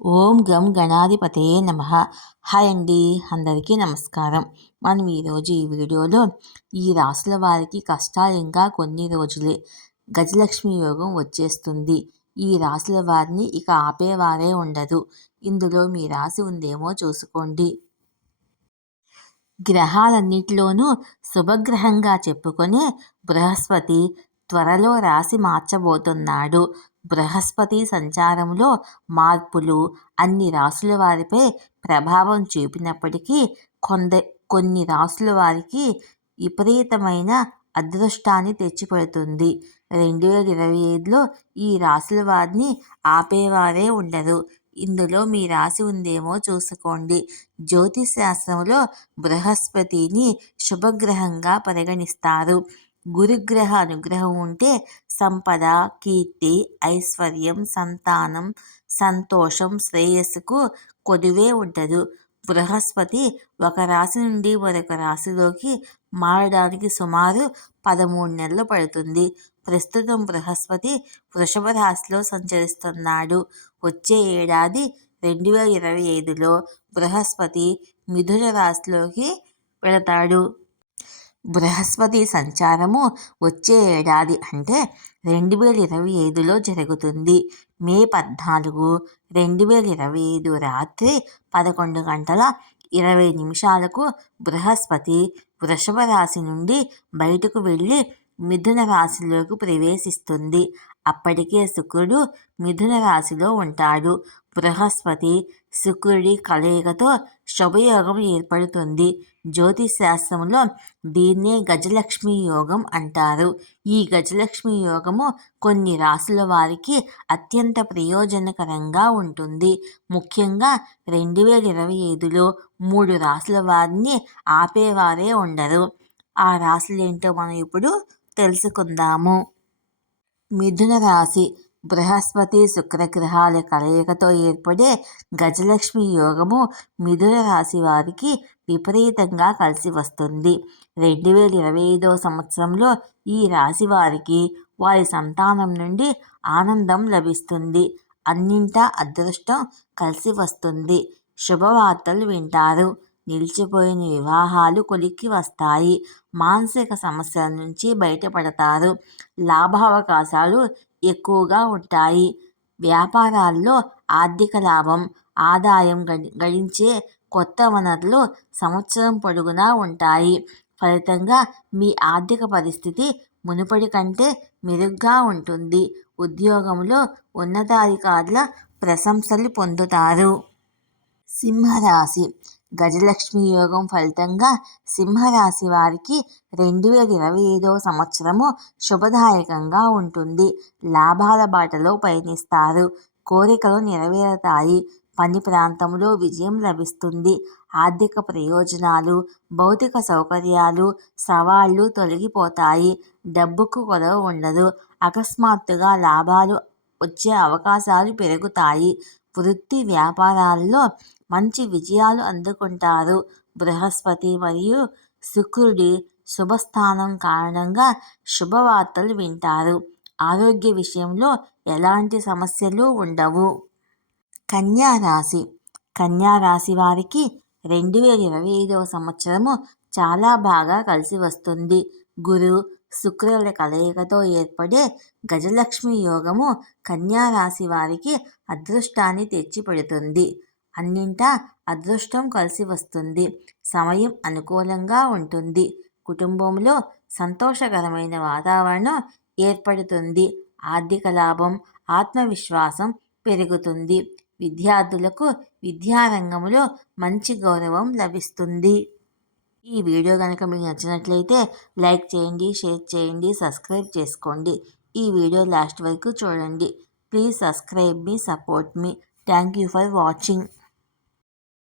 ఓం గం గణాధిపతయే నమః. హాయ్ అండి, అందరికీ నమస్కారం. మనం ఈరోజు ఈ వీడియోలో ఈ రాసుల వారికి కష్టాలు ఇంకా కొన్ని రోజులే, గజలక్ష్మి యోగం వచ్చేస్తుంది. ఈ రాసుల వారిని ఇక ఆపేవారే ఉండరు. ఇందులో మీ రాశి ఉందేమో చూసుకోండి. గ్రహాలన్నిటిలోనూ శుభగ్రహంగా చెప్పుకునే బృహస్పతి త్వరలో రాశి మార్చబోతున్నాడు. బృహస్పతి సంచారంలో మార్పులు అన్ని రాసుల వారిపై ప్రభావం చూపినప్పటికీ కొన్ని రాసుల వారికి విపరీతమైన అదృష్టాన్ని తెచ్చిపెడుతుంది. 2025లో ఈ రాసుల వారిని ఆపేవారే ఉండరు. ఇందులో మీ రాశి ఉందేమో చూసుకోండి. జ్యోతిష్ శాస్త్రంలో బృహస్పతిని శుభగ్రహంగా పరిగణిస్తారు. గురుగ్రహ అనుగ్రహం ఉంటే సంపద, కీర్తి, ఐశ్వర్యం, సంతానం, సంతోషం, శ్రేయస్సుకు కొదువే ఉండదు. బృహస్పతి ఒక రాశి నుండి మరొక రాశిలోకి మారడానికి సుమారు 13 నెలలు పడుతుంది. ప్రస్తుతం బృహస్పతి వృషభ రాశిలో సంచరిస్తున్నాడు. వచ్చే ఏడాది 2025లో బృహస్పతి మిథున రాశిలోకి వెళతాడు. బృహస్పతి సంచారము వచ్చే ఏడాది అంటే 2025లో జరుగుతుంది. మే 14, 2025 రాత్రి 11:20 బృహస్పతి వృషభ రాశి నుండి బయటకు వెళ్ళి మిథున రాశిలోకి ప్రవేశిస్తుంది. అప్పటికే శుక్రుడు మిథున రాశిలో ఉంటాడు. బృహస్పతి శుక్రుడి కలయికతో శుభయోగం ఏర్పడుతుంది. జ్యోతిష్ శాస్త్రంలో దీన్నే గజలక్ష్మి యోగం అంటారు. ఈ గజలక్ష్మి యోగము కొన్ని రాశుల వారికి అత్యంత ప్రయోజనకరంగా ఉంటుంది. ముఖ్యంగా 2025లో 3 రాశుల వారిని ఆపేవారే ఉండరు. ఆ రాశులేంటో మనం ఇప్పుడు తెలుసుకుందాము. మిథున రాశి బృహస్పతి శుక్రగ్రహాల కలయికతో ఏర్పడే గజలక్ష్మి యోగము మిథున రాశి వారికి విపరీతంగా కలిసి వస్తుంది. 2025 సంవత్సరంలో ఈ రాశి వారికి వారి సంతానం నుండి ఆనందం లభిస్తుంది. అన్నింటా అదృష్టం కలిసి వస్తుంది. శుభవార్తలు వింటారు. నిలిచిపోయిన వివాహాలు కొలిక్కి వస్తాయి. మానసిక సమస్యల నుంచి బయటపడతారు. లాభావకాశాలు ఎక్కువగా ఉంటాయి. వ్యాపారాల్లో ఆర్థిక లాభం, ఆదాయం గడించే కొత్త వనరులు సంవత్సరం పొడుగునా ఉంటాయి. ఫలితంగా మీ ఆర్థిక పరిస్థితి మునుపటి కంటే మెరుగ్గా ఉంటుంది. ఉద్యోగంలో ఉన్నతాధికారుల ప్రశంసలు పొందుతారు. సింహరాశి గజలక్ష్మి యోగం ఫలితంగా సింహరాశి వారికి 2025 సంవత్సరము శుభదాయకంగా ఉంటుంది. లాభాల బాటలో పయనిస్తారు. కోరికలు నెరవేరుతాయి. పని ప్రాంతంలో విజయం లభిస్తుంది. ఆర్థిక ప్రయోజనాలు, భౌతిక సౌకర్యాలు, సవాళ్లు తొలగిపోతాయి. డబ్బుకు కొదవ ఉండదు. అకస్మాత్తుగా లాభాలు వచ్చే అవకాశాలు పెరుగుతాయి. వృత్తి వ్యాపారాల్లో మంచి విజయాలు అందుకుంటారు. బృహస్పతి మరియు శుక్రుడి శుభస్థానం కారణంగా శుభవార్తలు వింటారు. ఆరోగ్య విషయంలో ఎలాంటి సమస్యలు ఉండవు. కన్యా రాశి వారికి 2025 సంవత్సరము చాలా బాగా కలిసి వస్తుంది. గురు శుక్రుల కలయికతో ఏర్పడే గజలక్ష్మి యోగము కన్యా రాశి వారికి అదృష్టాన్ని తెచ్చిపెడుతుంది. అన్నింటా అదృష్టం కలిసి వస్తుంది. సమయం అనుకూలంగా ఉంటుంది. కుటుంబంలో సంతోషకరమైన వాతావరణం ఏర్పడుతుంది. ఆర్థిక లాభం, ఆత్మవిశ్వాసం పెరుగుతుంది. విద్యార్థులకు విద్యారంగంలో మంచి గౌరవం లభిస్తుంది. ఈ వీడియో కనుక మీకు నచ్చినట్లయితే లైక్ చేయండి, షేర్ చేయండి, సబ్స్క్రైబ్ చేసుకోండి. ఈ వీడియో లాస్ట్ వరకు చూడండి. Please subscribe me, support me. Thank you for watching.